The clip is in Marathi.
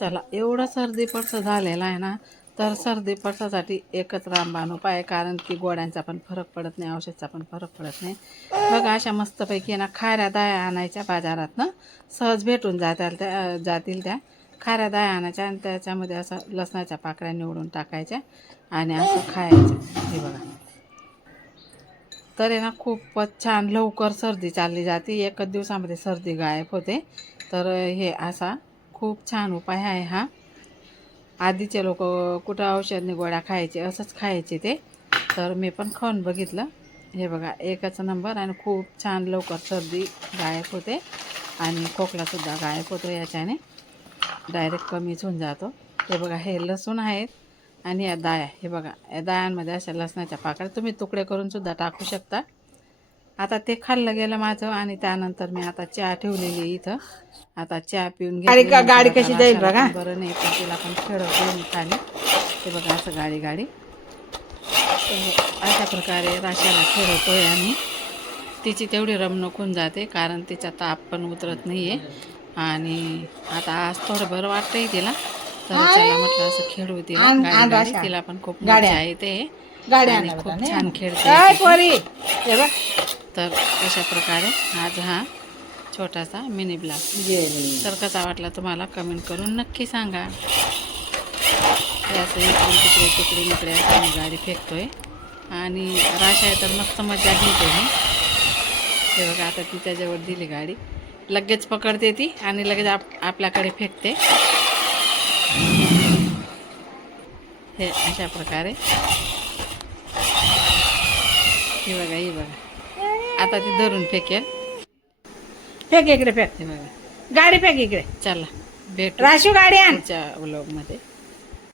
चला, एवढं सर्दी पडसं झालेलं आहे ना, तर सर्दी पडसासाठी एकच रामबाण उपाय आहे. कारण की गोळ्यांचा पण फरक पडत नाही, औषधचा पण फरक पडत नाही. बघा, अशा मस्तपैकी ना खाऱ्या दाया आणायच्या बाजारात ना, सहज भेटून जातील त्या खाऱ्या दाया आणायच्या आणि त्याच्यामध्ये असं लसणाच्या पाकळ्या निवडून टाकायच्या आणि असं खायचं. हे बघा, तर आहे ना खूपच छान लवकर सर्दी चालली जाते, एकच दिवसामध्ये सर्दी गायब होते. तर हे असा खूप छान उपाय आहे हा. आधीचे लोक कुठं औषधने गोळ्या खायचे, असंच खायचे ते. तर मी पण खाऊन बघितलं. हे बघा, एकच नंबर आणि खूप छान लवकर सर्दी गायब होते आणि खोकलासुद्धा गायब होतो याच्याने, डायरेक्ट कमीच होऊन जातो. हे बघा, हे लसूण आहेत आणि या दाया, हे बघा, या दायांमध्ये अशा लसणाच्या पाकळ्या तुम्ही तुकडे करून सुद्धा टाकू शकता. आता ते खाल्लं गेलं माझं आणि त्यानंतर मी आता चहा ठेवलेली इथं. आता चहा पिऊन घेतली. गाडी कशी जाईल राशाला बघा. पण बरं नाही, पण तिला पण खेळवते मी खाली. ते बघा, असं गाडी गाडी. तर अशा प्रकारे राशाला खेळवतोय आम्ही. तिची तेवढी रमणूक होऊन जाते, कारण तिचा ताप पण उतरत नाही आहे. आणि आता आज थोडं बरं वाटतंय तिला, तर चला म्हटलं असं खेळू तिला गाडी गाडी. तिला पण खूप मजा येते आणि खूप छान खेळते. तर अशा प्रकारे आज हा छोटासा मिनी ब्लॉग. तर कसा वाटला तुम्हाला कमेंट करून नक्की सांगा. हे असं इकडून तिकडे तिकडे इकडे असं मी गाडी फेकतोय आणि राशा आहे तर मस्त मजा घेते मी. हे बघा, आता तिच्याजवळ दिली गाडी, लगेच पकडते ती आणि लगेच आपल्याकडे फेकते. हे अशा प्रकारे. हे बघा, हे बघा, आता ती धरून फेकेल. फेक इकडे फेक, हे बघा, गाडी फेक इकडे. चला भेटू राशू गाडी आण. पुढच्या व्लॉगमध्ये.